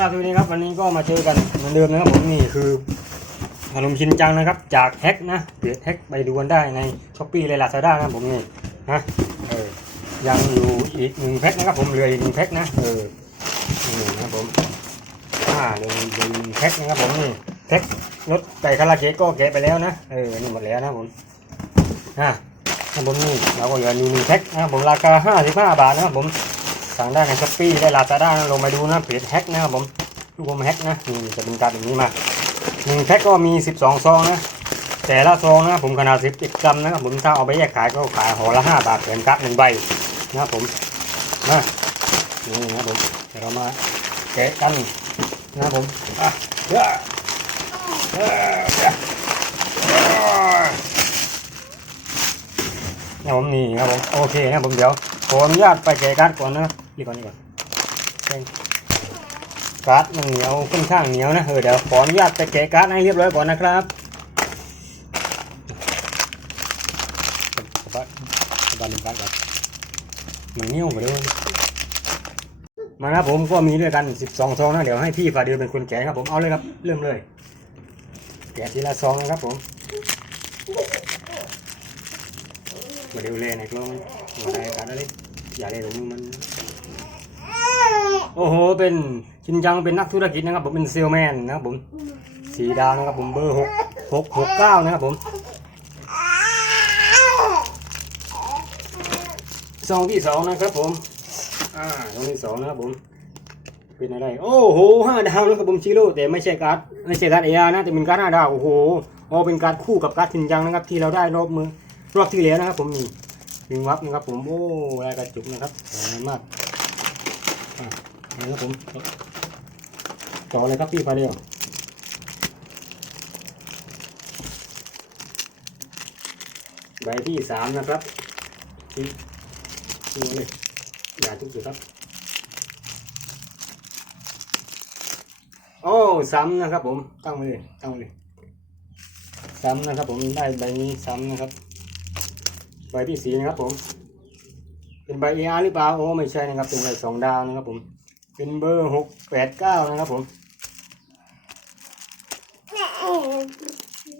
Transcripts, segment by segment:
ล่าสุดนี้ครับวันนี้ก็มาเจอกันเหมือนเดิมนะครับผมนี่คือขนมชินจังนะครับ จากแฮกนะเพจแฮกไปดูกันได้ในช้อปปี้เลยลาซาด้านะผมนี่นะเออยังอยู่อีกหนึ่งแพ็คนะครับผมเหลืออีกหนึ่งแพ็คนะเออนี่นะครับผมอ่าหนึ่งหนึ่งแพ็คนะครับผมนี่แพ็ครถไก่คาราเกะก็แกะไปแล้วนะเออนี่หมดแล้วนะผมอ่านะครับผมนี่เราก็เหลืออยู่หนึ่งแพ็คนะครับผมราคาห้าสิบห้าบาทนะครับผม สั่งได้ในช้อปปี้ได้ลาซาด้านะลงไปดูนะเพจแฮกนะครับผมลูกอมแฮกนะนี่จะเป็นการแบบนี้มาหนึ่งแพ็คก็มี 12 ซองนะ แต่ละซองนะผมขนาด10กรัมนะครับผมถ้าเอาไปแยกขายก็ขายห่อละ 5 บาทแถมการ์ดหนึ่งใบนะครับผมนะนี่นะครับผมเดี๋ยวเรามาแกะกันนะครับผมอะเยอเยอะเยอะนะครับผมนี่ครับผมโอเคนะผมเดี๋ยวขออนุญาตไปแกะการ์ดก่อนนะ นี่ก่อนนี่ก่อนแจ้งการ์ดมันเหนียวค่อนข้างเหนียวนะเออเดี๋ยวขออนุญาตไปแกะการ์ดให้เรียบร้อยก่อนนะครับบานบ้านการ์ดก่อนมันเหนียวไปเลยมาครับผมก็มีด้วยกัน 12ซองนะเดี๋ยวให้พี่ฝ่าเดือนเป็นคนแกะครับผมเอาเลยครับเริ่มเลย แกะทีละซองนะครับผมมาเดูเลยในกล้องมาได้การ์ดอะไรอย่าเลยตรงนี้มัน โอ้โห เป็นชินจังเป็นนักธุรกิจนะครับผมเป็นเซลแมนนะครับผมสีดาวนะครับผมเบอร์หกหกหกเก้านะครับผมซองที่สองนะครับผม อ่าซองที่สองนะครับผม เป็นอะไร โอ้โหห้าดาวนะครับผมชิโร่แต่ไม่ใช่การ์ดไม่ใช่การ์ดเอนะแต่เป็นการ์ดห้าดาวโอ้โหอ๋อเป็นการ์ดคู่กับการ์ดชินจังนะครับ ที่เราได้รอบมือรอบที่แล้วนะครับ ผมนี่ดึงวับนะครับผมโอ้ลายกระจุกนะครับสวยมาก อะนี่ครับผมต่อเลยครับพี่พาเดียวใบที่สามนะครับทิ้งทิ้งเลยอย่าทุกสุดครับ โอ้ซ้ำนะครับผม ตั้งเลย ตั้งเลย ซ้ำนะครับผมได้ใบนี้ซ้ำนะครับ ใบที่สีนะครับผม เป็นใบเออาร์หรือเปล่า โอ้ไม่ใช่นะครับ เป็นใบสองดาวนะครับผม เป็นเบอร์หกแปดเก้านะครับผม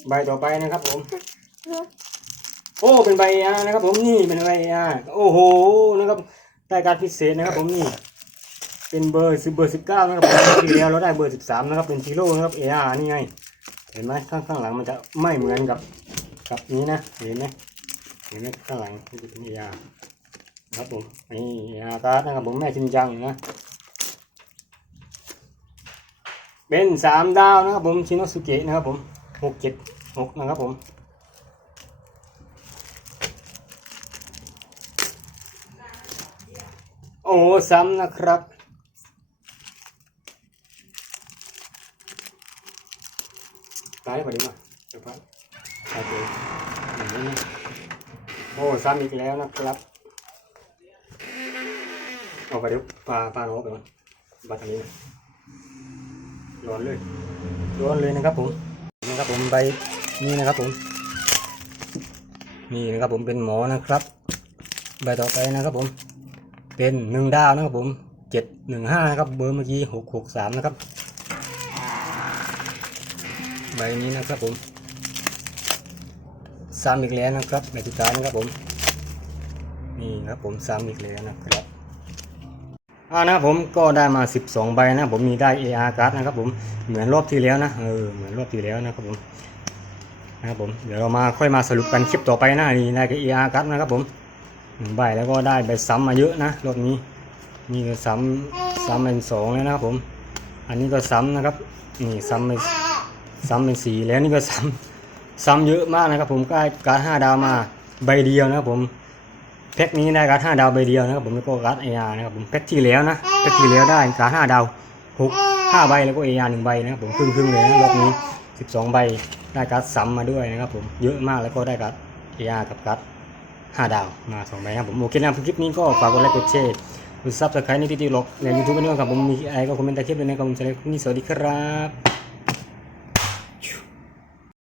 ใบต่อไปนะครับผม โอ้เป็นใบอาร์นะครับ ผมนี่เป็นใบอาร์โอ้โหนะครับได้การพิเศษนะครับ ผมนี่เป็นเบอร์สิบเบอร์สิบเก้านะครับผมทีแล้วเราได้เบอร์สิบสามนะครับเป็นชิโร่นะครับเออาร์นี่ไงเห็นไหมข้างข้างหลังมันจะไม่เหมือนกับกับนี้นะเห็นไหมเห็นไหมข้างหลังนี่เป็นเออาครับผมนี่ออาการ์ดนะครับผมแม่ชินจังนะ เป็นสามดาวนะครับผมชิโนสุเกะนะครับผมหกเจ็ดหกนะครับผมโอ้ซ้ำนะครับตายพอดีมาเดี๋ยวพักโอเคอย่างนี้นะโอ้ซ้ำอีกแล้วนะครับเอาไปเดี๋ยวปลาปลาโน้ไปก่อนปลาทางนี้นะ ร้อนเลยร้อนเลยนะครับผมนี่นะครับผมใบนี่นะครับผมนี่นะครับผมเป็นหมอนะครับ ใบต่อไปนะครับผม เป็นหนึ่งดาวนะครับผมเจ็ดหนึ่งห้านะครับเบอร์เมื่อกี้หกหกสามนะครับ ใบนี้นะครับผมซ้ำอีกแล้วนะครับใบสุดท้ายนะครับผมนี่ครับผมซ้ำอีกแล้วนะครับ อ่านะผมก็ได้มา 12 ใบนะผมมีได้ AR การ์ดนะครับผมเหมือนรอบที่แล้วนะเออเหมือนรอบที่แล้วนะครับผมนะครับผมเดี๋ยวเรามาค่อยมาสรุปกันคลิปต่อไปนะนี่ได้กับ AR การ์ดนะครับผมหนึ่งใบแล้วก็ได้ใบซ้ำมาเยอะนะรอบนี้นี่ก็ซ้ำซ้ำเป็นสองแล้วนะครับผม อันนี้ก็ซ้ำนะครับนี่ซ้ำเป็นซ้ำเป็นสี่แล้วนี่ก็ซ้ำซ้ำเยอะมากนะครับผมก็การห้าดาวมาใบเดียวนะครับผม แพ็คนี้ได้การ์ดห้าดาวใบเดียวนะครับผมแล้วก็การ์ดเออาร์นะครับผมแพ็คที่แล้วนะแพ็คที่แล้วได้การ์ดห้าดาวหกห้าใบแล้วก็เออาร์หนึ่งใบนะครับผมครึ่งครึ่งๆเลยนะรอบนี้สิบสองใบได้การ์ดซ้ำมาด้วยนะครับผมเยอะมากแล้วก็ได้การ์ดเออาร์กับการ์ดห้าดาวมาสองใบนะครับผมโอเคนะคลิปนี้ก็ฝากกดไลค์กดแชร์กดซับสไครต์ในที่ติดหลอกในยูทูบด้วยครับผมมีอะไรก็คอมเมนต์ใต้คลิปเลยนะครับผมสำหรับคลิปนี้สวัสดีครับ